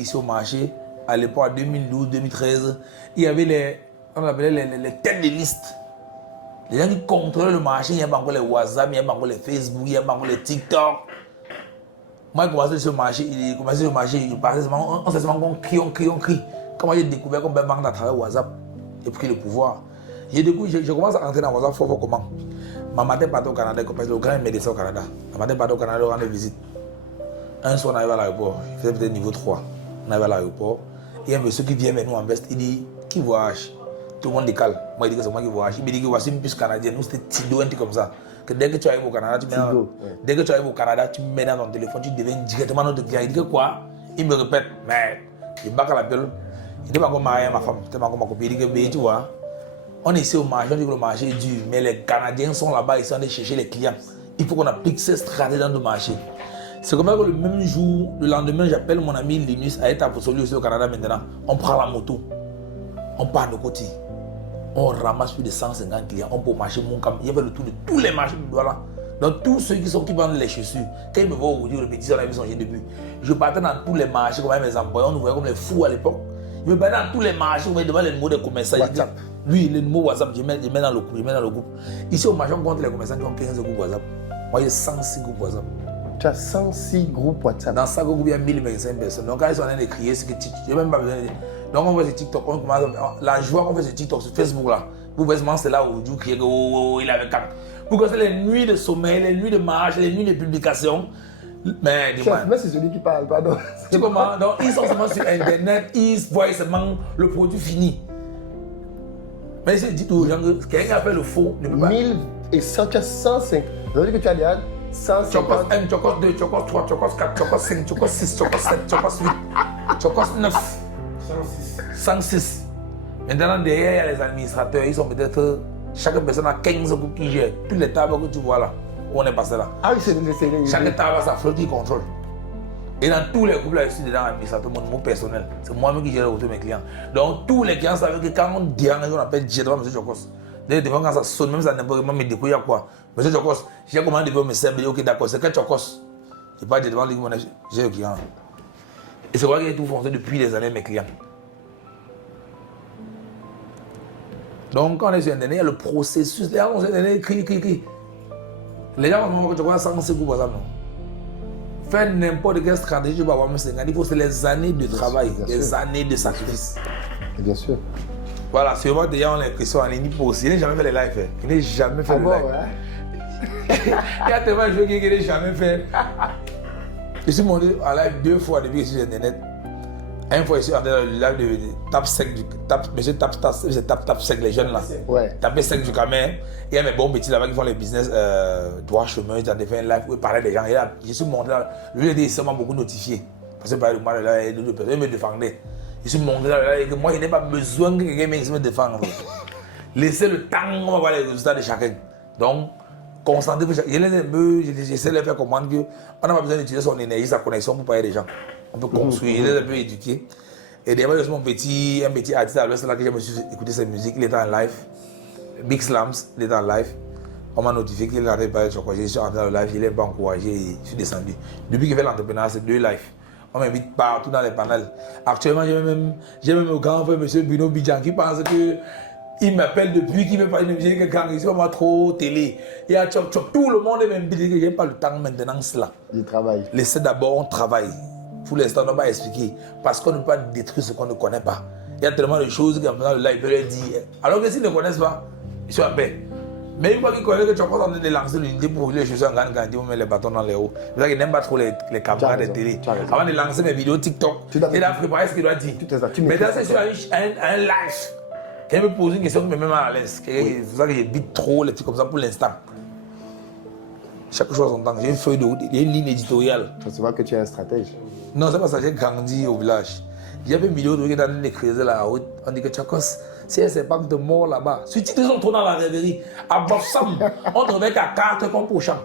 ici au marché, à l'époque, en 2012-2013, il y avait on appelait les têtes de liste. Les gens qui contrôlaient le marché, il n'y a pas encore les WhatsApp, il n'y a pas encore les Facebook, il n'y a pas encore les TikTok. Moi, j'ai commencé sur le marché, je parlais seulement, on sait seulement qu'on crie, on crie. Comment j'ai découvert qu'on peut vendre à travers WhatsApp et pris le pouvoir. Je commence à rentrer dans WhatsApp fort comment. Ma matin partait au Canada, parce que le grand médecin au Canada. Ma matin partait au Canada, on rendait visite. Un soir, on arrive à l'aéroport, il faisait peut-être niveau 3. On arrive à l'aéroport, et un monsieur qui vient vers nous en veste, il dit, qui voyage? Tout le monde décale. Moi, il dit que c'est moi qui voyage. Il me dit que voici une puce canadienne. Nous, c'était Tido, un truc comme ça. Que dès que tu arrives au Canada, dès que tu arrives au Canada, tu mets dans ton téléphone, tu deviens directement notre client. Il dit que quoi? Il me répète, mais il bat à la gueule. Il dit pas qu'on marie à ma femme, il dit pas qu'on m'a copié. Il dit que, ben, tu vois, on est ici au marché, on dit que le marché est dur, mais les Canadiens sont là-bas, ils sont allés chercher les clients. Il faut qu'on applique ces stratégies dans le marché. C'est comme ça que le même jour, le lendemain, j'appelle mon ami Linus à être apostolique aussi au Canada maintenant. On prend la moto, on part de côté. On ramasse plus de 150 clients, on peut marcher mon cam. Il y avait le tour de tous les marchés de Douala. Donc tous ceux qui vendent les chaussures, quand ils me voient aujourd'hui, le petit, on a vu son début. Je partais dans tous les marchés comme mes employés, on nous voyait comme les fous à l'époque. Je me battais dans tous les marchés, on me demandait les numéros des commerçants. WhatsApp. Oui, les numéros WhatsApp, je mets dans le groupe, Ici au marché, on compte les commerçants qui ont 15 groupes WhatsApp. Moi, j'ai 106 groupes WhatsApp. Tu as 106 groupes WhatsApp. Dans chaque groupe, il y a 1025 personnes. Donc quand ils sont en train de crier, c'est que je n'ai même pas besoin de dire. Donc on voit sur TikTok, la joie qu'on fait sur TikTok, sur Facebook là. Vous voyez, c'est là où vous criez que il avait 4. Pour que c'est les nuits de sommeil, les nuits de marche, les nuits de publication. Mais dis-moi. Mais c'est celui qui parle, pardon. Tu comprends? Donc ils sont seulement sur Internet, ils voient seulement le produit fini. Mais c'est dit aux gens que quelqu'un a fait le faux ne peut pas. 1100, tu as 105. Ça veut dire que tu as déjà 150. Chocos 1, Chocos 2, Chocos 3, Chocos 4, Chocos 5, Chocos 6, Chocos 7, Chocos 8, Chocos 9. 106. Maintenant, derrière, il y a les administrateurs. Ils sont peut-être. Chaque personne a 15 groupes qui gèrent. Toutes les tables que tu vois là, où on est passé là. Ah oui, c'est chaque table a sa flotte qui contrôle. Et dans tous les groupes là, je suis dedans administrateur, mon numéro personnel. C'est moi-même qui gère le retour de mes clients. Donc, tous les clients savent que quand on dérange, on appelle J devant M. Chocos. D'ailleurs, quand ça sonne, même ça n'importe comment me dépouille à quoi. M. Chocos, j'ai commandé devant mes sœurs, me dit ok, d'accord, c'est que Chocos. Je ne pas devant lui, j'ai le client. Et c'est vrai qu'il a tout fonctionné depuis des années, mes clients. Donc, quand on est sur Internet, il y a le processus. Les gens vont sur Internet, crie. Les gens vont voir que tu vois 100 groupes, par exemple. Faire n'importe quelle stratégie, tu vas avoir même 50. Il faut c'est les années de travail, les années de sacrifice. Bien sûr. Voilà, c'est moi déjà on a l'impression en ligne pour aussi. Il n'a jamais fait les lives. Il n'a jamais fait les lives. Il y a tellement de choses qu'il n'a jamais fait. Je suis monté en live 2 fois depuis que je suis sur Internet. Une fois, je suis entré dans le live de Tape Sec, monsieur Tape Sec, les jeunes là. Ouais. Tape Sec du Camer. Il y a mes bons petits là-bas qui font les business droit chemin. Ils ont fait un live où ils parlaient des gens. Et là, je suis monté là. Lui, il était seulement beaucoup notifié. Parce que par le mal, là, il me défendait. Je suis monté là. Et que moi, je n'ai pas besoin que quelqu'un me défende. Laissez le temps, on va voir les résultats de chacun. Donc, concentrez-vous. J'essaie de leur faire comprendre qu'on n'a pas besoin d'utiliser son énergie, sa connexion pour parler des gens. On peut construire, il est un peu éduqué. Et derrière, il y a un petit artiste à l'ouest là que je me suis écouté sa musique, il était en live. Big Slams, il était en live. On m'a notifié qu'il est en train de parler de chocolat. Je suis entré dans le live, il n'est pas encouragé, je suis descendu. Depuis qu'il fait l'entrepreneuriat, c'est 2 lives. On m'invite partout dans les panels. Actuellement, j'ai même un grand frère, M. Bruno Bidjan, qui pense que. Il m'appelle depuis qu'il veut parler de musique, que quand il pas trop télé. Il y a tout le monde est même dit que je n'ai pas le temps maintenant cela. Du travail. Laissez d'abord, on travaille. Pour l'instant, on ne va pas expliquer. Parce qu'on ne peut pas détruire ce qu'on ne connaît pas. Il y a tellement de choses que maintenant, là, il peut leur dire. Alors que s'ils ne connaissent pas, ils sont en paix. Mais une fois qu'ils connaissent que tu es en train de lancer l'unité pour les chaussures en grande quantité, on met les bâtons dans les roues. C'est pour ça qu'ils n'aiment pas trop les caméras de télé. Avant de lancer mes vidéos TikTok, il a préparé ce qu'il doit dire. Maintenant, c'est sur un live. Quand il me pose une question qui me met mal à l'aise, c'est pour ça que j'évite trop les trucs comme ça pour l'instant. Chaque chose à son temps. J'ai une feuille de route, j'ai une ligne éditoriale. C'est vrai que tu es un stratège. Non, c'est pas ça, j'ai grandi au village. J'ai fait une vidéo de dans les creuser la route. On dit que Chocos, c'est un serpent de mort là-bas. Si tu te retournes dans la rêverie, à Bofsam, on te met à 4 comme pour champ.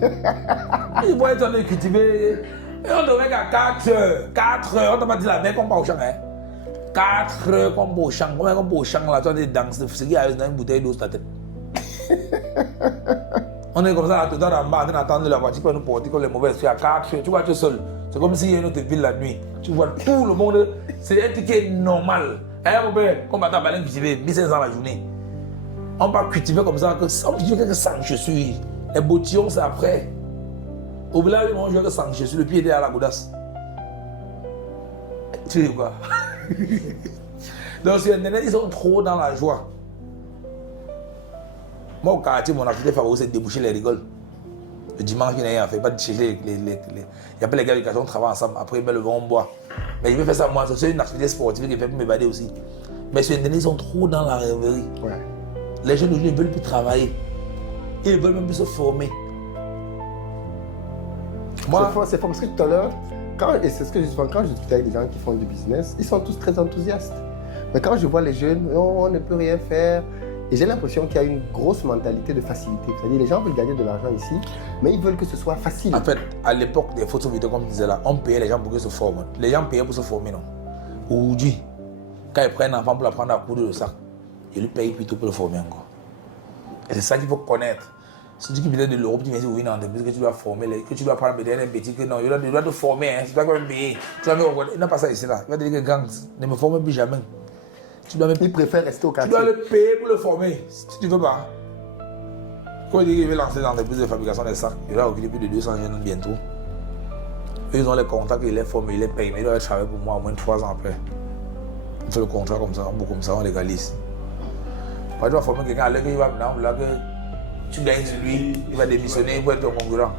Il faut être en train de cultiver. Et on te met à 4 heures, on t'a pas dit la même comme pour champ. 4 heures comme pour champ. Comme pour champ là, tu as des danses, c'est qui a dans une bouteille d'eau sur ta tête. On est comme ça, là, tout le temps en bas, on attend la voiture pour nous porter comme les mauvaises filles à 4 heures. Tu vois, tu es seul. C'est comme s'il y a une autre ville la nuit. Tu vois tout le monde, c'est un truc qui est normal. Eh, mon père, comme à ta baleine cultivée, 1500 la journée. On va cultiver comme ça, on cultive que 100 chaussures. Les bottillons, c'est après. Au village, on joue que 100 chaussures, le pied est à la godasse. Tu sais quoi? Donc, sur Internet, ils sont trop dans la joie. Moi, au quartier, mon activité favorite, c'est de déboucher les rigoles. Le dimanche, il n'y a rien à faire, pas de chercher il y a pas les gars qui travaillent ensemble, après ils le vont boire. Mais je vais faire ça moi, c'est une activité sportive qui fait pour m'évader aussi. Mais sur Internet, ils sont trop dans la rêverie. Ouais. Les jeunes aujourd'hui ne veulent plus travailler. Ils ne veulent même plus se former. Moi, c'est parce que tout à l'heure, et c'est ce que je dis, quand je discute avec des gens qui font du business, ils sont tous très enthousiastes. Mais quand je vois les jeunes, on ne peut rien faire. Et j'ai l'impression qu'il y a une grosse mentalité de facilité. C'est-à-dire les gens veulent gagner de l'argent ici, mais ils veulent que ce soit facile. En fait, à l'époque des photos vidéo, comme je disais là, on payait les gens pour qu'ils se forment. Les gens payaient pour se former, non? Aujourd'hui, quand ils prennent un enfant pour l'apprendre à coudre le sac, ils lui payent plutôt pour le former encore. Et c'est ça qu'il faut connaître. Si tu viens de l'Europe, tu viens ouvrir une entreprise que tu dois former, que tu dois prendre un petit que non, il doit te former, hein, c'est pas comme payer. Tu vas me reconnaître, il n'a pas ça ici là. Il va te dire que gang, ne me forme plus jamais. Il préfère rester au quartier. Tu dois le payer pour le former, si tu ne veux pas. Quand il dit qu'il veut lancer dans l'entreprise de fabrication des sacs, il va occuper plus de 200 jeunes bientôt. Eux, ils ont les contacts, ils les forment, ils les payent, mais ils doivent travailler pour moi au moins 3 ans après. On fait le contrat comme ça, on légalise. Quand tu vas former quelqu'un, alors qu'il va maintenant, là que tu gagnes sur lui, il va démissionner pour être ton concurrent.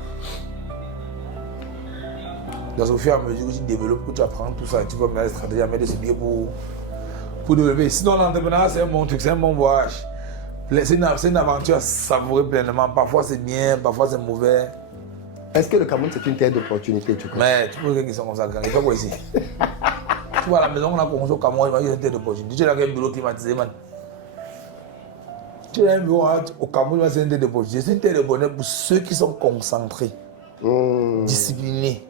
Donc au fur et à mesure que tu développes, que tu apprends tout ça, tu peux mettre des stratégies à mettre des pieds pour développer. Sinon l'entrepreneuriat c'est un bon truc, c'est un bon voyage. C'est une aventure à savourer pleinement. Parfois c'est bien, parfois c'est mauvais. Est-ce que le Cameroun c'est une terre d'opportunité, tu crois? Mais tu poses des questions comme ça, il fait quoi ici? Tu vois la maison qu'on a construite au Cameroun, il y a une terre d'opportunité. Tu as un bureau climatisé, man. Tu as un bureau au Cameroun, c'est une terre d'opportunité. C'est une terre de bonheur pour ceux qui sont concentrés, disciplinés,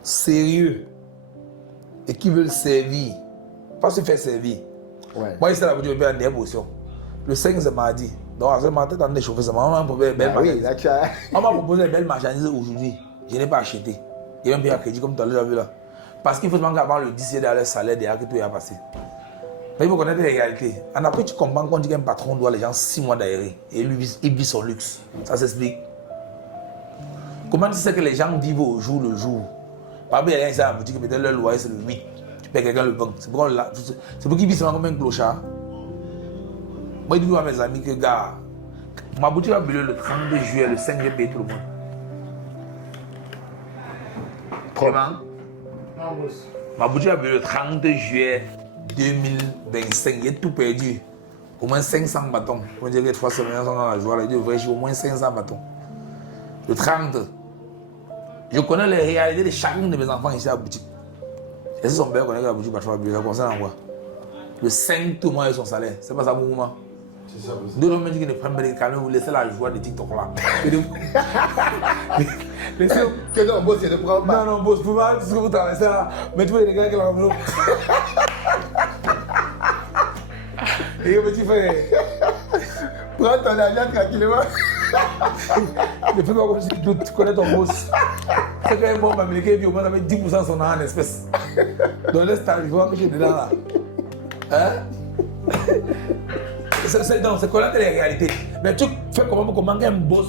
sérieux et qui veulent servir. Pas se faire servir. Ouais. Moi, ici, là, je vais en dévotion. Le 5 c'est mardi. Donc, à ce matin, dans les chauffeurs, on m'a proposé une belle marchandise. On m'a proposé une belle marchandise aujourd'hui. Je n'ai pas acheté. Il y a même payé à crédit, comme tu as déjà vu là. Parce qu'il faut seulement qu'avant le 10 dans le salaire derrière que tout est passé. Mais il faut connaître les réalités. En après, tu comprends qu'on dit qu'un patron doit les gens 6 mois d'aérer. Et lui, il vit son luxe. Ça s'explique. Comment tu sais que les gens vivent au jour le jour? Par exemple, il y a quelqu'un qui dit que peut-être le loyer c'est le 8. Tu payes quelqu'un le 20. C'est pour qu'il vit seulement comme un clochard. Moi, je dis à mes amis que, gars, ma boutique va brûler le 32 juillet, le 5 juillet, payer tout le monde. Comment? Ma boutique va brûler le 32 juillet 2025. Il est tout perdu. Au moins 500 bâtons. On dirait que 3 semaines sont dans la joie. Il devrait au moins 500 bâtons. Le 30. Je connais les réalités de chacun de mes enfants ici à la boutique. Et si son père connaît que la boutique va brûler, ça concerne quoi? Le 5, tout le monde a son salaire. C'est pas ça pour moi. C'est ça aussi. D'autres me disent qu'ils ne prennent pas les canaux, vous laissez la joie de TikTok là. Que non, boss, je ne prends pas. Non, boss, pour moi, tout ce que vous traversez là, mais tu vois les gars qui l'ont mis. Et petit frère, Prends ton argent tranquillement. ne fais pas comme si tu connais ton boss. C'est quand même bon, américain, puis au moins avec 10% de son argent en espèces. Donc laisse ta joie que j'ai dedans là. Hein? C'est connaître les réalités. Mais tu fais comment qu'un boss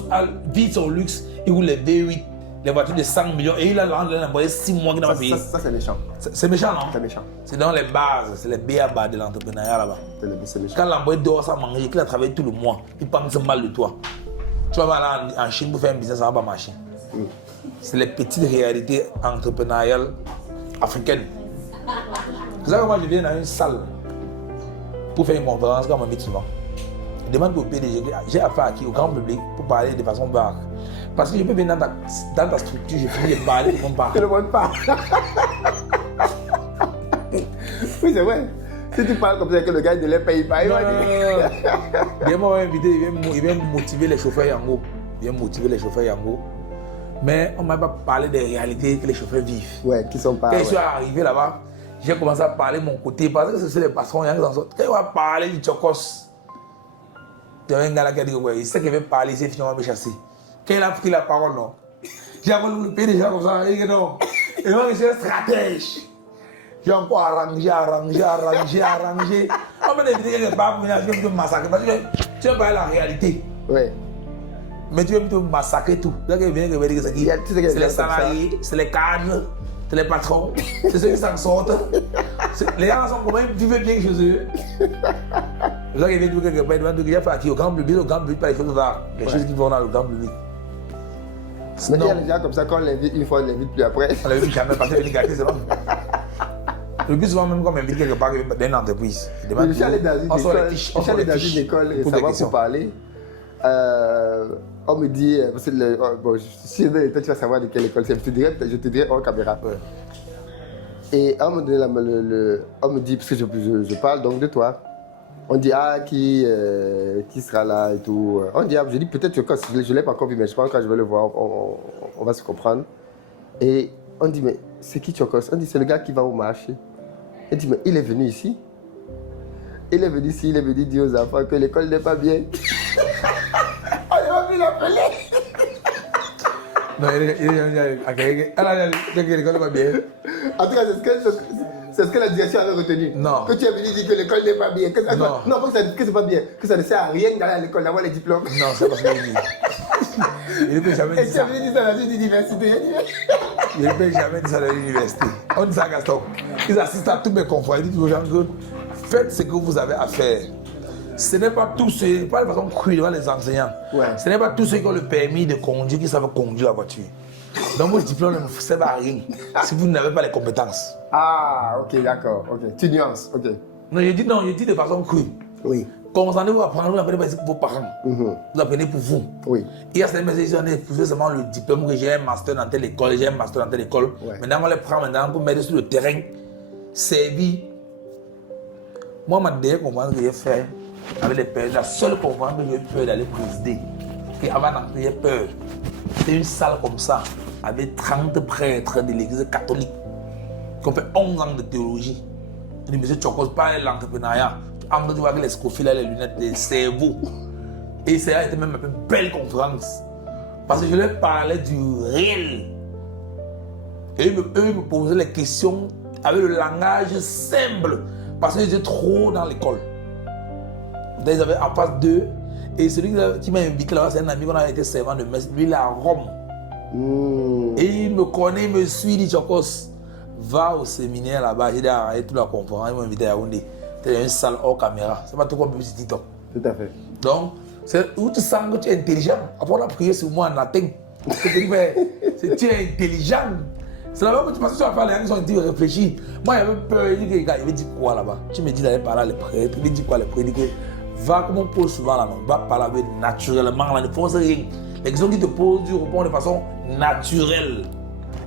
vit son luxe, il roule les V8, les voitures de 100 millions, et il a envoyé 6 mois qu'il n'a pas payé. Ça, c'est méchant. C'est méchant, non? C'est méchant. C'est dans les bases, c'est les B.A.B.A. de l'entrepreneuriat là-bas. C'est méchant. Quand l'employé dort sans manger, qu'il a travaillé tout le mois, il pense mal de toi. Tu vas aller en Chine pour faire un business, ça ne va pas marcher. C'est les petites réalités entrepreneuriales africaines. C'est ça que moi je viens dans une salle pour faire une conférence comme un métier. Je demande au PDG, j'ai affaire à qui, au grand public, pour parler de façon barre. Parce que je peux venir dans ta structure, je finis de parler, on parle. Je ne vois pas. Oui, c'est vrai. Si tu parles comme ça, que le gars ne les paye pas, il va dire. Il m'a invité, il vient motiver les chauffeurs Yango. Il vient motiver les chauffeurs Yango. Mais on ne m'a pas parlé des réalités que les chauffeurs vivent. Ouais, qui sont pas. Quand je suis arrivé là-bas, j'ai commencé à parler de mon côté parce que c'est les patrons qui en sortent. Quand il va parler du Tchokos, il y avait un gars là qui a dit que il sait qu'il veut parler, il s'est finalement me chasser. Quand il a pris la parole, non, J'ai encore le pays déjà comme ça. Et non. Et moi, je suis un stratège. J'ai encore arrangé. On m'a dit quelque part pour venir te massacrer. Parce que tu veux pas la réalité. Ouais. Mais tu veux te massacrer tout. C'est les salariés, c'est les cadres, c'est les patrons, c'est ceux qui s'en sortent. Les gens sont quand même vivent bien chez eux. Les gens qui viennent quelque part, ils demandent qu'il y a pas qui au grand public, pas les choses là. Les choses qui vont dans le grand public. Mais il y a des gens comme ça, quand on l'invite une fois, on l'invite plus après. On l'invite jamais parce qu'il est gâté, c'est bon. Le plus souvent, même quand on m'invite quelque part dans une entreprise, je suis allé dans une école récemment pour parler. On me dit, bon, si toi tu vas savoir de quelle école c'est, je te dirai hors caméra. Ouais. Et on me donne on me dit, parce que je parle donc de toi, on dit qui sera là et tout. On dit je dis peut-être que je ne l'ai pas encore vu, mais je pense que quand je vais le voir, on va se comprendre. Et on dit mais c'est qui Chokos? On dit c'est le gars qui va au marché. Il dit mais il est venu ici. Il est venu ici, il est venu dire aux enfants que l'école n'est pas bien. On n'a pas pu l'appeler. Non, l'école n'est pas bien. En tout cas, c'est ce que la direction avait retenu. Non. Que tu es venu dire que l'école n'est pas bien. Non, que c'est pas bien. Que ça ne sert à rien d'aller à l'école, d'avoir les diplômes. Non, c'est pas ce qu'il dit. Il ne peut jamais dire ça. Et tu es venu dire ça dans une université. Il ne peut jamais dire ça dans l'université. On dit ça à Gaston. Ils assistent à tous mes confrères. Ils disent aux gens que faites ce que vous avez à faire. Ce n'est pas tous ceux, pas de façon crue devant les enseignants. Ouais. Ce n'est pas tous ceux qui ont le permis de conduire qui savent conduire la voiture. Donc vos diplômes ne vous servent à rien si vous n'avez pas les compétences. Ah, ok, d'accord. Ok. Tu nuances, ok. Non, je dis de façon crue. Oui. Concentrez-vous à apprendre, vous n'apprenez pas pour vos parents. Vous apprenez pour vous. Oui. Il y a certaines personnes qui ont seulement le diplôme que j'ai un master dans telle école, j'ai un master dans telle école. Ouais. Maintenant, on les prend maintenant pour mettre sur le terrain, servir. Moi, ma dernière conférence que j'ai faite avec les pères, la seule conférence que j'ai eu peur d'aller présider, et avant d'entrer, j'ai peur. C'était une salle comme ça, avec 30 prêtres de l'église catholique, qui ont fait 11 ans de théologie. Je dis, monsieur Chokos, pas l'entrepreneuriat. En tu vois que les scophiles, les lunettes, les cerveaux. Et ça a été même une belle conférence. Parce que je leur parlais du réel. Et eux me posaient les questions avec le langage simple. Parce qu'ils étaient trop dans l'école. Ils avaient en face d'eux. Et celui qui m'a invité là-bas, c'est un ami qu'on a été servant de messe. Lui, il est à Rome. Et il me connaît, il me suit, il dit Chokos, va au séminaire là-bas. J'ai dit, arrête toute la conférence. Ils m'ont invité à Yaoundé. C'est une salle hors caméra. C'est pas tout comme sur TikTok. Tout à fait. Donc, c'est où tu sens que tu es intelligent. Après, on a prié sur moi en latin. Tu es intelligent. C'est la même chose parce que tu vas faire les gens qui sont intelligents, réfléchis. Moi, j'avais peur. Il dit que les gars, il veut dire quoi là-bas? Tu me dis d'aller parler à les prêtres. Il dit quoi les prêtres? Il dit que va comme on pose souvent là, va parler avec naturellement. Là, ne force rien. Les questions qui te posent, tu réponds de façon naturelle.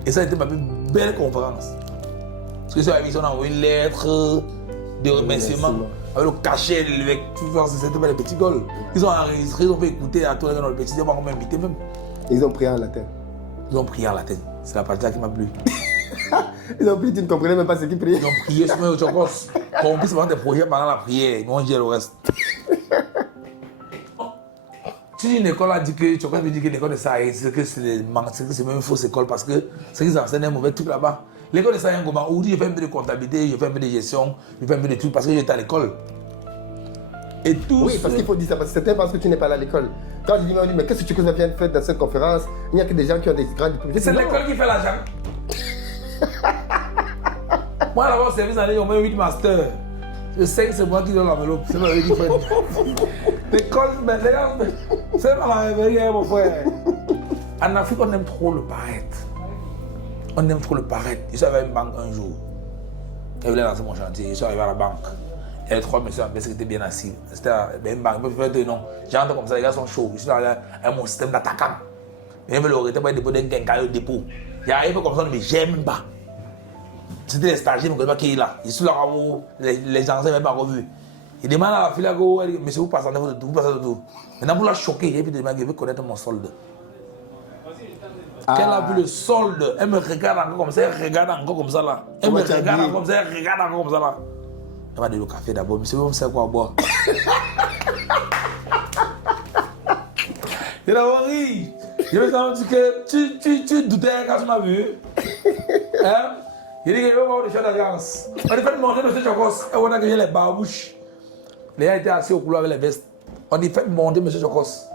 Et ça a été ma plus belle conférence. Parce que sur la mission, on a envoyé une lettre de remerciements avec le cachet de l'évêque. C'était pas les petits goals. Ils ont enregistré, ils ont fait écouter à tous les gens dans le petit, ils m'ont invité même. Et ils ont prié en latin. Ils ont prié en latin. C'est la partie là qui m'a plu. Ils ont prié, tu ne comprenais même pas ce qu'ils priaient. Ils ont prié sur mes Chokos. On puisse faire des projets pendant la prière. Ils m'ont dit le reste. Si une école a dit que Chokos me dit que l'école de Sahel, c'est que c'est même une fausse école parce que c'est qu'ils enseignent un mauvais truc là-bas. L'école de Sahel, où je fais un peu de comptabilité, je fais un peu de gestion, je fais un peu de tout parce que j'étais à l'école. Et tout. Oui, parce qu'il faut dire ça, parce que c'était parce que tu n'es pas allé à l'école. Quand je dis, mais qu'est-ce que tu viens de faire dans cette conférence? Il n'y a que des gens qui ont des grands diplômes. C'est l'école qui fait l'argent. Moi, là-bas, au service année, on met 8 masters. Je sais que c'est moi qui donne l'enveloppe. C'est moi qui fait. L'école, mais les gars, c'est pas la réveillée, mon frère. En Afrique, on aime trop le paraître. On aime trop le paraître. Je suis arrivé à une banque un jour. Quand je voulais lancer mon chantier, je suis arrivé à la banque. Il y avait 3 messieurs en place qui étaient bien assis. C'était une banque, je peux faire des noms. J'entre comme ça, les gars sont chauds. Je suis arrivé à mon système d'attaquant. Même le regretté pour déposer un quincaille au dépôt. J'arrive comme ça, mais j'aime même pas. C'était les stagiaires, je ne connais pas qui est là. Je suis là où les anciens ne m'ont pas revu. Il demande à la fille, monsieur, vous passez de tout, vous passez de tout. Maintenant, vous la choquer, il veut connaître mon solde. Quand elle a vu le solde, elle me regarde encore comme ça, elle regarde encore comme ça là. Elle me regarde encore comme ça, elle regarde encore comme ça là. Elle m'a dit le café d'abord, monsieur, vous savez quoi boire? Il a ri. Je me sens dit que tu doutais quand tu m'as vu. Hein? Il dit que je vais voir des choses d'alliance. On a fait manger M. Chokos et on a gagné les barbouches. Les gens étaient assis au couloir avec les vestes. On a fait monter M. Chokos.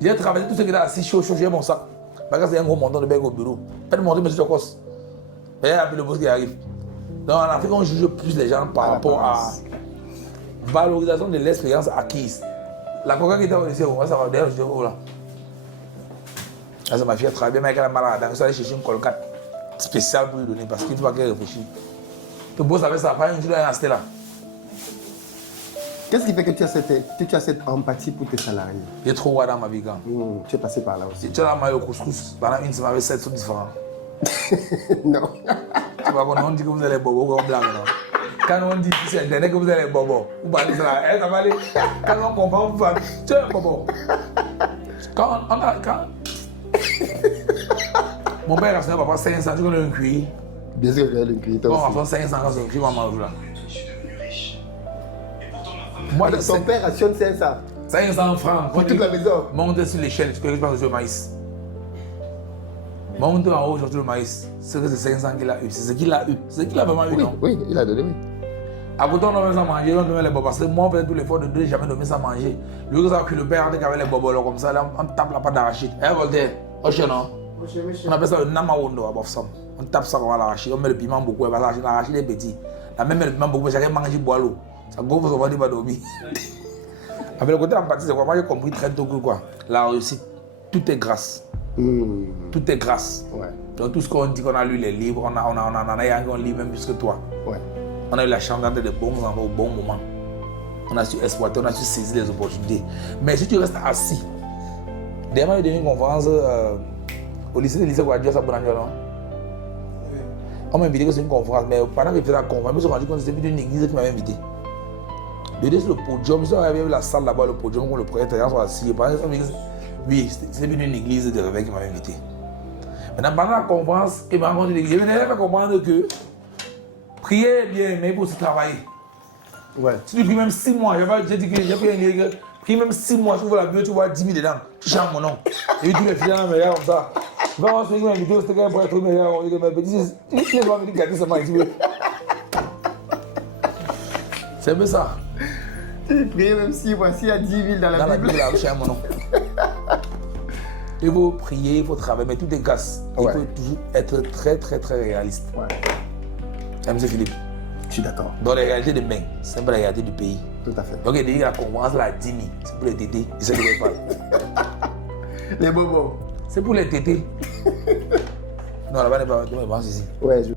J'ai travaillé tout ce qui était assis chaud, j'ai mon sac. Parce que c'est un gros montant de bain au bureau. Faites monter M. Chokos. Et il y a le boss qui arrive. Donc en Afrique, on juge plus les gens par rapport à valorisation de l'expérience acquise. La coca qui était au lycée, ça va d'ailleurs, je dis, oh là. Là, c'est ma fille, elle travaille bien, mais elle est malade. Donc, elle allait chercher une colcate spéciale pour lui donner parce qu'il ne faut pas qu'elle réfléchisse. Le boss avait ça, pas une journée, elle est restée là. Qu'est-ce qui fait que tu as cette empathie pour tes salariés? J'ai trop voir dans ma vie, gars. Tu es passé par là aussi. Tu as la maille au couscous. Pendant une semaine, avec 7 sous différents. Non. Tu vois, quand on dit que vous avez les bobos, comme blague, non? Quand on dit que c'est Internet que vous avez les bobos, vous parlez ça, ça va aller. Quand on comprend, vous parlez, tu es un bobo. Quand on a. Mon père a fait papa 500, tu connais un cuir. Bien sûr, j'ai le cuir. Bon, on a fait 500 quand c'est un cuir, maman, là. Moi, Ton père rationne 500. 500 francs. Pour toute la maison. Monte sur l'échelle, tu peux que sur le maïs. Monte en haut sur le maïs. C'est que c'est 500 qu'il a eu. C'est ce qu'il a eu. C'est ce qu'il a vraiment eu, non? Oui, il a donné, oui. À côté, on donne ça à manger, on donne les bobos. Parce que moi, on fait tout l'effort de ne jamais donner ça à manger. Lui, que le père, avec les bobos comme ça, là, on tape la pâte d'arachide. Eh, Voltaire, non? On appelle ça le namawondo à Bofsam. On tape ça comme l'arachide, on met le piment beaucoup, parce que l'arachide est petit. La même le piment beaucoup, chacun mange boit l'eau. Ça gonfle, ça va dire pas dormir. Avec le côté empathie, c'est quoi? Moi, j'ai compris très tôt que quoi? La réussite, tout est grâce. Tout est grâce. Ouais. Donc, tout ce qu'on dit qu'on a lu les livres, on a lit même plus que toi. Ouais. On a eu la chance d'entrer des bons endroits au bon moment. On a su exploiter, on a su saisir les opportunités. Mais si tu restes assis, dernièrement, j'ai donné une conférence au lycée Guadja, ça Bonanjo, non? On m'a invité que c'est une conférence, mais pendant que je faisais la conférence, je me suis rendu compte que c'était une église qui m'avait invité. Je suis sur le podium, je avait la salle là-bas, le podium, où le prêtre, les gens sont assis. Oui, c'était une église de réveil qui m'avait invité. Maintenant, pendant la conférence, il m'a rencontré l'église. Je venais à comprendre que prier bien, mais il faut aussi travailler. Ouais. Si tu pries même 6 mois, j'ai dit que j'ai pris une église, prie même 6 mois, tu ouvres la Bible, tu vois 10 000 dedans, tu changes mon nom. Et puis tous les filles, mais regarde comme ça. Je vais avoir celui qui m'a invité, c'était quand même pour être meilleur. Il m'a dit, il va me dire gâter seulement ici. C'est un peu ça. Tu pries même 6 mois, s'il y a 10 000 dans la Bible. Là, je change mon nom. Il faut prier, il faut travailler, mais tout est grâce. Il faut toujours être très, très, très réaliste. Ouais. M. Philippe. Je suis d'accord. Dans les réalités de demain, c'est pas la réalité du pays. Tout à fait. Donc il dit que la conférence là, 10 000, c'est pour les tétés. Il sait de quoi il parle. Les bobos. C'est pour les tétés. Non, là-bas, n'est pas ici. Ouais, je...